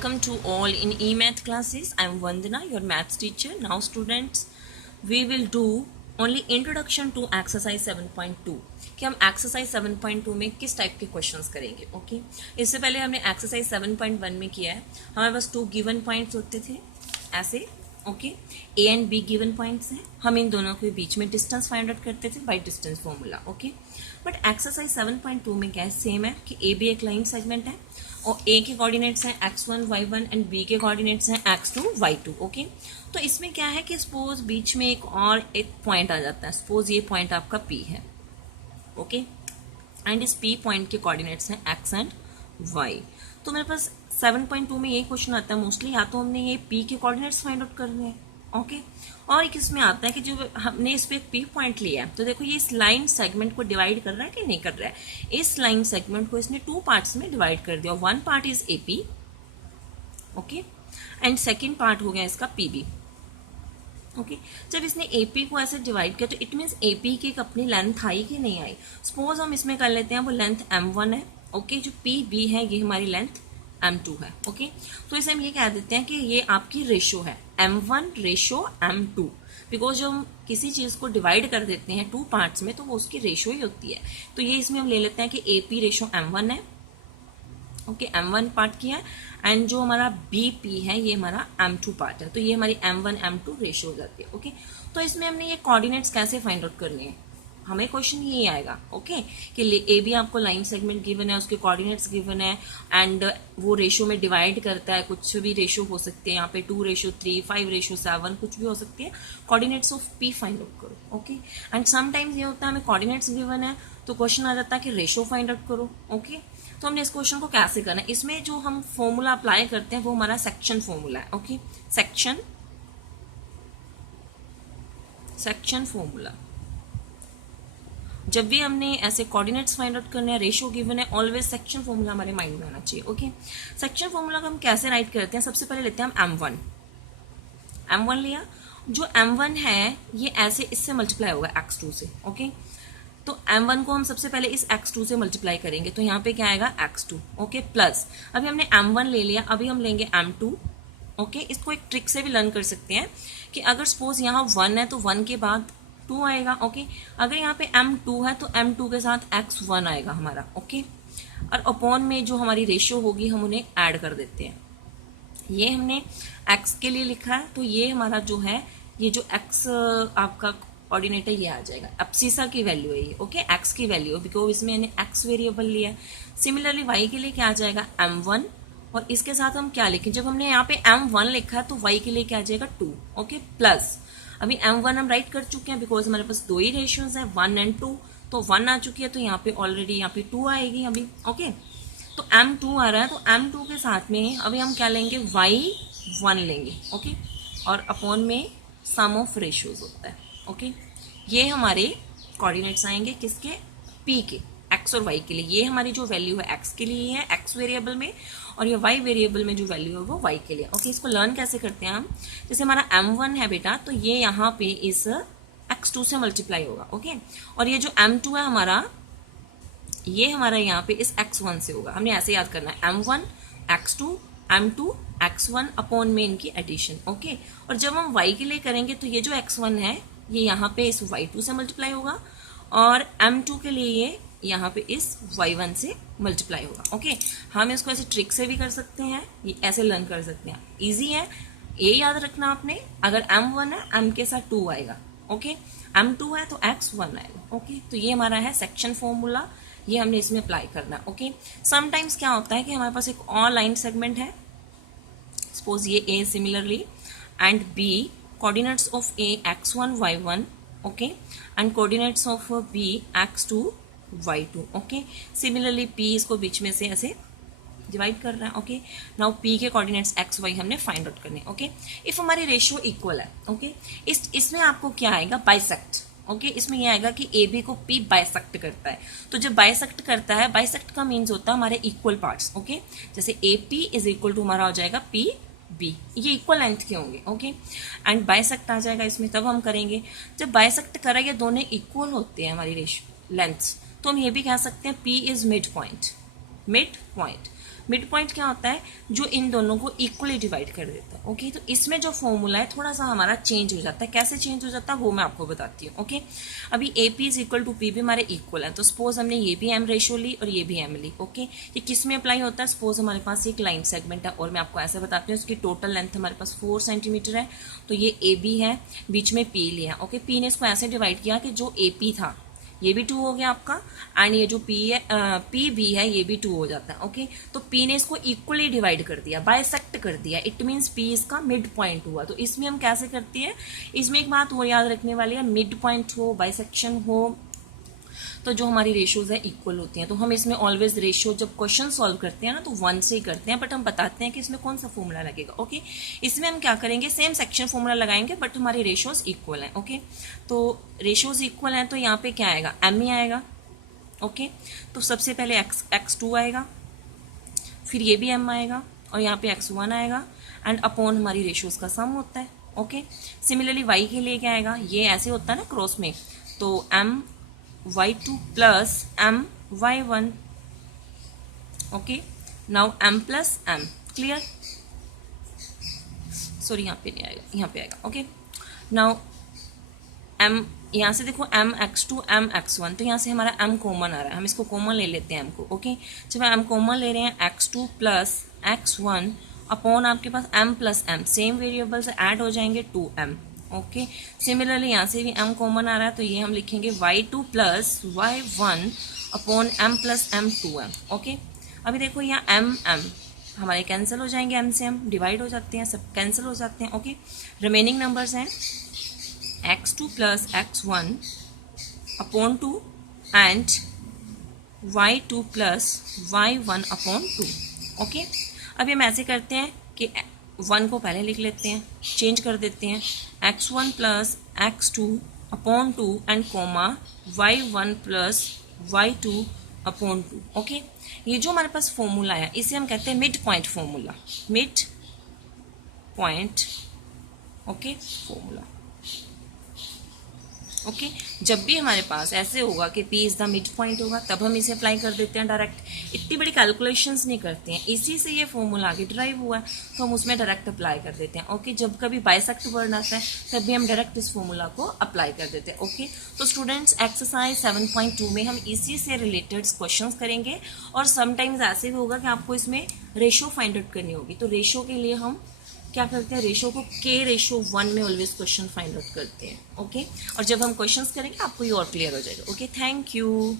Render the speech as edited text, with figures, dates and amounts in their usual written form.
Welcome to all in E-Math classes. I am Vandana, your maths teacher. Now students, we will do only introduction to exercise 7.2 कि हम exercise 7.2 में किस type के questions करेंगे. Okay इससे पहले हमने exercise 7.1 में किया है. हमारे पास 2 गिवन पॉइंट्स होते थे ऐसे. Okay A and be given points हैं. हम इन दोनों के बीच में डिस्टेंस फाइंड आउट करते थे by distance formula. Okay but exercise 7.2 में क्या है, सेम है कि ए बी एक लाइन सेगमेंट है और ए के कोऑर्डिनेट्स हैं x1 y1 एंड बी के कोऑर्डिनेट्स हैं x2 y2. ओके तो इसमें क्या है कि सपोज बीच में एक पॉइंट आ जाता है. सपोज ये पॉइंट आपका P है. ओके एंड इस P पॉइंट के कोऑर्डिनेट्स हैं x एंड y. तो मेरे पास 7.2 में यही क्वेश्चन आता है मोस्टली, या तो हमने ये P के कोऑर्डिनेट्स फाइंड आउट करने हैं. ओके और एक इसमें आता है कि जो हमने इस पे एक P पॉइंट लिया है, तो देखो ये इस लाइन सेगमेंट को डिवाइड कर रहा है कि नहीं कर रहा है. इस लाइन सेगमेंट को इसने 2 पार्ट्स में डिवाइड कर दिया. One part is AP. Okay and second part हो गया इसका PB. ओके जब इसने AP को ऐसे डिवाइड किया तो इट मीन्स AP की अपनी लेंथ आई कि नहीं आई. सपोज हम इसमें कर लेते हैं वो लेंथ M1 है. ओके जो PB है ये हमारी लेंथ M2 है. ओके तो इसे हम ये कह देते हैं कि ये आपकी रेशो है M1 रेशो M2. बिकॉज जब हम किसी चीज को डिवाइड कर देते हैं 2 पार्ट्स में तो वो उसकी रेशो ही होती है. तो ये इसमें हम ले लेते हैं कि AP रेशो M1 है. ओके M1 पार्ट की है एंड जो हमारा BP है ये हमारा M2 पार्ट है. तो ये हमारी M1 M2 रेशो हो जाती है. ओके तो इसमें हमने ये कोऑर्डिनेट्स कैसे फाइंड आउट करने हैं, हमें क्वेश्चन यही आएगा. ओके कि ए बी आपको लाइन सेगमेंट गिवन है, उसके कोऑर्डिनेट्स गिवन है एंड वो रेशो में डिवाइड करता है. कुछ भी रेशो हो सकते हैं यहाँ पे 2:3, 5:7 कुछ भी हो सकती है. Coordinates of P find out करो. ओके एंड समटाइम्स ये होता है हमें कोऑर्डिनेट्स गिवन है तो क्वेश्चन आ जाता है कि रेशो फाइंड आउट करो. ओके तो हमने इस क्वेश्चन को कैसे करना है, इसमें जो हम फॉर्मूला अप्लाई करते हैं वो हमारा सेक्शन फॉर्मूला है. Okay section formula. जब भी हमने ऐसे कोऑर्डिनेट्स फाइंड आउट करने हैं, रेशो गिवन है, ऑलवेज सेक्शन फॉर्मूला हमारे माइंड में आना चाहिए. ओके सेक्शन फॉर्मूला को हम कैसे राइट करते हैं, सबसे पहले लेते हैं हम M1 लिया. जो M1 है ये ऐसे इससे मल्टीप्लाई होगा x2 से. ओके तो M1 को हम सबसे पहले इस x2 से मल्टीप्लाई करेंगे तो यहाँ पे क्या आएगा x2. ओके प्लस अभी हमने M1 ले लिया, अभी हम लेंगे M2. ओके इसको एक ट्रिक से भी लर्न कर सकते हैं कि अगर सपोज यहाँ 1 है तो 1 के बाद 2 आएगा. ओके अगर यहाँ पे M2 है तो M2 के साथ x1 आएगा हमारा. ओके और अपॉन में जो हमारी रेशियो होगी हम उन्हें ऐड कर देते हैं. ये हमने x के लिए लिखा है तो ये हमारा जो है ये जो x आपका कोऑर्डिनेट है ये आ जाएगा. एब्सिसा की वैल्यू है ये. ओके x की वैल्यू बिकॉज इसमें मैंने x वेरिएबल लिया है. सिमिलरली y के लिए क्या आ जाएगा M1 और इसके साथ हम क्या लिखें, जब हमने यहाँ पे M1 लिखा है तो y के लिए क्या आ जाएगा 2. ओके प्लस अभी M1 हम राइट कर चुके हैं बिकॉज हमारे पास 2 ही रेशियोज है 1 एंड 2. तो 1 आ चुकी है तो यहाँ पे ऑलरेडी यहाँ पे 2 आएगी अभी. ओके तो M2 आ रहा है तो M2 के साथ में अभी हम क्या लेंगे y1 लेंगे. ओके और अपॉन में सम ऑफ रेशियोज होता है. ओके ये हमारे कोऑर्डिनेट्स आएंगे किसके, P के, x और y के लिए. ये हमारी जो वैल्यू है x के लिए है x वेरिएबल में और ये y वेरिएबल में जो वैल्यू है वो y के लिए. ओके इसको लर्न कैसे करते हैं हम, जैसे हमारा M1 है बेटा तो ये यहाँ पे इस x2 से मल्टीप्लाई होगा. ओके और ये जो M2 है हमारा ये हमारा यहाँ पे इस x1 से होगा. हमने ऐसे याद करना है M1 x2 M2 x1 upon में इनकी एडिशन. ओके और जब हम y के लिए करेंगे तो ये जो x1 है ये यहाँ पे इस y2 से मल्टीप्लाई होगा और M2 के लिए ये यहाँ पे इस y1 से मल्टीप्लाई होगा. ओके हम इसको ऐसे ट्रिक से भी कर सकते हैं, ये ऐसे लर्न कर सकते हैं. इजी है, ये याद रखना आपने. अगर M1 है M के साथ 2 आएगा. ओके M2 है तो x1 आएगा. ओके तो ये हमारा है सेक्शन फॉर्मूला, ये हमने इसमें अप्लाई करना. ओके समटाइम्स क्या होता है कि हमारे पास एक और लाइन सेगमेंट है, सपोज ये A similarly and B coordinates of A x1 y1. okay and coordinates of B x2 y2. okay similarly P इसको बीच में से ऐसे डिवाइड कर रहा है. ओके नाउ P के कोऑर्डिनेट्स x y हमने फाइंड आउट करने. ओके इफ हमारी रेशियो इक्वल है. ओके इसमें आपको क्या आएगा, बाइसेक्ट. ओके इसमें यह आएगा कि AB को P बाइसेक्ट करता है. तो जब बाइसेक्ट करता है, बाइसेक्ट का मीन्स होता है हमारे इक्वल पार्ट्स. ओके जैसे AP इज इक्वल टू हमारा हो जाएगा PB, ये इक्वल लेंथ के होंगे. ओके एंड बाइसेक्ट आ जाएगा इसमें, तब हम करेंगे जब बाइसेक्ट करा ये दोनों इक्वल होते हैं हमारी रेशियो लेंथ्स तो हम ये भी कह सकते हैं P is mid point. Mid point क्या होता है, जो इन दोनों को इक्वली डिवाइड कर देता है। ओके, तो इसमें जो फॉर्मूला है थोड़ा सा हमारा चेंज हो जाता है। कैसे चेंज हो जाता है वो मैं आपको बताती हूँ। ओके, अभी A P is equal to P भी हमारे इक्वल है, तो सपोज हमने ये भी एम रेशो ली और ये भी एम ली। ओके, ये किस में अप्लाई होता है, सपोज हमारे पास एक लाइन सेगमेंट है और मैं आपको ऐसे बताती हूँ, इसकी टोटल लेंथ हमारे पास 4 सेंटीमीटर है, तो ये ए बी है, बीच में पी लिया। ओके, पी ने इसको ऐसे डिवाइड किया कि जो ए पी था ये भी 2 हो गया आपका, एंड ये जो पी है पी बी है ये भी 2 हो जाता है। ओके, तो पी ने इसको इक्वली डिवाइड कर दिया, बाइसेक्ट कर दिया, इट मीन्स पी इसका मिड पॉइंट हुआ। तो इसमें हम कैसे करते हैं, इसमें एक बात वो याद रखने वाली है, मिड पॉइंट हो, बाइसेक्शन हो, तो जो हमारी रेशियोज है इक्वल होती हैं। तो हम इसमें ऑलवेज रेशियो जब क्वेश्चन सॉल्व करते हैं ना तो 1 से ही करते हैं, बट हम बताते हैं कि इसमें कौन सा फॉर्मूला लगेगा। ओके, इसमें हम क्या करेंगे, सेम सेक्शन फॉर्मूला लगाएंगे बट हमारी रेशियोज इक्वल हैं। ओके, तो रेशियोज इक्वल हैं तो यहाँ पे क्या आएगा, एम ही आएगा। ओके, तो सबसे पहले x2 आएगा, फिर ये भी m आएगा और यहाँ पे x1 आएगा, एंड अपॉन हमारी रेशियोज का सम होता है। ओके, सिमिलरली y के लिए क्या आएगा, ये ऐसे होता है ना क्रॉस में, तो m y2 plus m y1। Okay, now m plus m, clear, sorry यहाँ पे नहीं आएगा, यहाँ पे आएगा। ओके, नाउ m, यहाँ से देखो m x2 m x1, तो यहाँ से हमारा m कॉमन आ रहा है, हम इसको कॉमन ले लेते हैं m को। ओके, जब m कॉमन ले रहे हैं x2 प्लस x1 अपॉन आपके पास m plus m, same variable से ऐड हो जाएंगे 2m। ओके, सिमिलरली यहाँ से भी m कॉमन आ रहा है, तो ये हम लिखेंगे y2 plus y1 upon m plus m 2m। Okay, अभी देखो यहाँ m हमारे कैंसिल हो जाएंगे, m से m डिवाइड हो जाते हैं, सब कैंसिल हो जाते हैं। ओके, रिमेनिंग नंबर्स हैं x2 plus x1 upon 2 and y2 plus y1 upon 2। Okay, अभी हम ऐसे करते हैं कि 1 को पहले लिख लेते हैं, चेंज कर देते हैं, x1 plus x2 upon 2 and comma y1 plus y2 upon 2। Okay, ये जो हमारे पास फॉर्मूला है इसे हम कहते हैं mid point formula, mid point okay formula. Okay, जब भी हमारे पास ऐसे होगा कि P is the mid point होगा तब हम इसे अप्लाई कर देते हैं डायरेक्ट, इतनी बड़ी कैलकुलेशंस नहीं करते हैं, इसी से ये फॉर्मूला आगे ड्राइव हुआ है तो हम उसमें डायरेक्ट अप्लाई कर देते हैं। ओके, जब कभी बाइसेक्ट वर्ड आता है तब भी हम डायरेक्ट इस फॉर्मूला को अप्लाई कर देते हैं। ओके, तो स्टूडेंट्स एक्सरसाइज 7.2 में हम इसी से रिलेटेड क्वेश्चन करेंगे और समटाइम्स ऐसे भी होगा कि आपको इसमें रेशो फाइंड आउट करनी होगी, तो रेशो के लिए हम क्या करते हैं, रेशो को k/1 में ऑलवेज क्वेश्चन फाइंड आउट करते हैं। ओके, और जब हम क्वेश्चंस करेंगे आपको ये और क्लियर हो जाएगा। Okay, thank you.